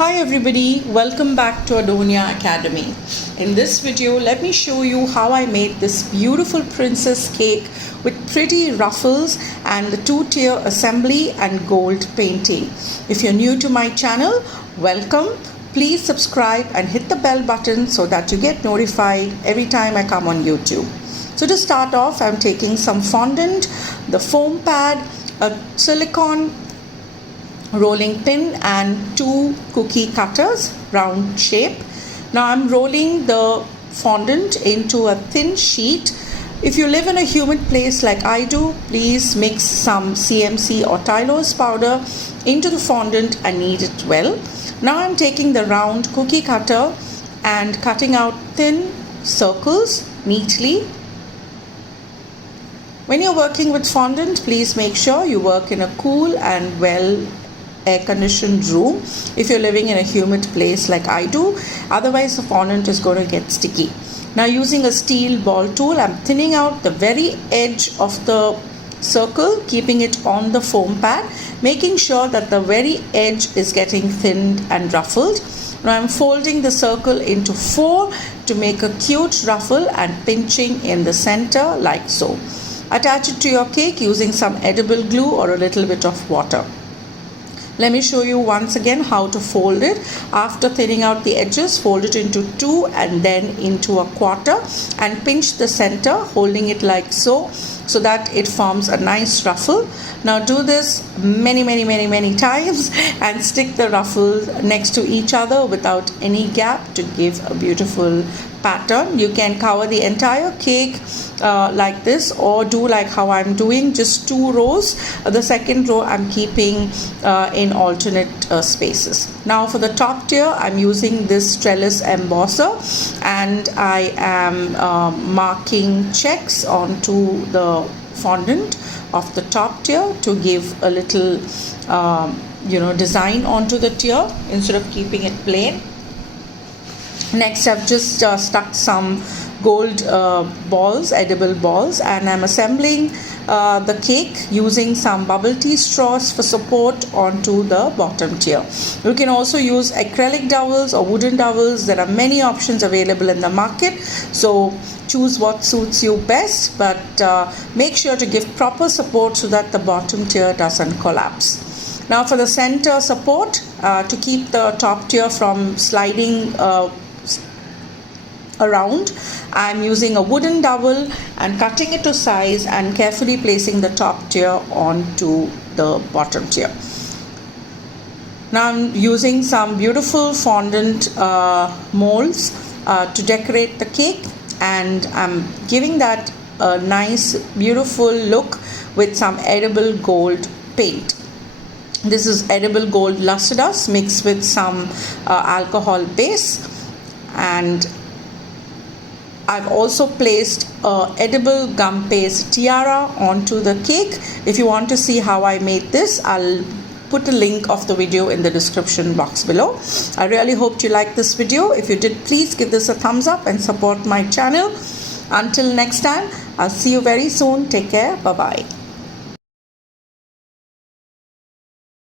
Hi everybody, welcome back to Cafeadoniya Academy. In this video, let me show you how I made this beautiful princess cake with pretty ruffles and the two-tier assembly and gold painting. If you're new to my channel, welcome. Please subscribe and hit the bell button so that you get notified every time I come on YouTube. So to start off, I'm taking some fondant, the foam pad, a silicone rolling pin and two cookie cutters, round shape. Now I'm rolling the fondant into a thin sheet. If you live in a humid place like I do, please mix some CMC or Tylose powder into the fondant and knead it well. Now I'm taking the round cookie cutter and cutting out thin circles neatly. When you're working with fondant, please make sure you work in a cool and well air-conditioned room if you're living in a humid place like I do. Otherwise the fondant is going to get sticky. Now using a steel ball tool, I'm thinning out the very edge of the circle, keeping it on the foam pad, making sure that the very edge is getting thinned and ruffled. Now I'm folding the circle into 4 to make a cute ruffle and pinching in the center like so. Attach it to your cake using some edible glue or a little bit of water. Let me show you once again how to fold it. After thinning out the edges, fold it into 2 and then into a quarter and pinch the center, holding it like so that it forms a nice ruffle. Now do this many times and stick the ruffles next to each other without any gap to give a beautiful pattern. You can cover the entire cake like this, or do like how I'm doing, just 2 rows. The second row I'm keeping in alternate spaces. Now for the top tier, I'm using this trellis embosser and I am marking checks onto the fondant of the top tier to give a little design onto the tier instead of keeping it plain. Next, I've just stuck some gold balls, edible balls, and I'm assembling the cake using some bubble tea straws for support onto the bottom tier. You can also use acrylic dowels or wooden dowels. There are many options available in the market, so choose what suits you best, but make sure to give proper support so that the bottom tier doesn't collapse. Now for the center support, to keep the top tier from sliding around, I'm using a wooden dowel and cutting it to size and carefully placing the top tier onto the bottom tier. Now I'm using some beautiful fondant molds to decorate the cake, and I'm giving that a nice beautiful look with some edible gold paint. This is edible gold luster dust mixed with some alcohol base, and I've also placed edible gum paste tiara onto the cake. If you want to see how I made this, I'll put a link of the video in the description box below. I really hope you liked this video. If you did, please give this a thumbs up and support my channel. Until next time, I'll see you very soon. Take care. Bye-bye.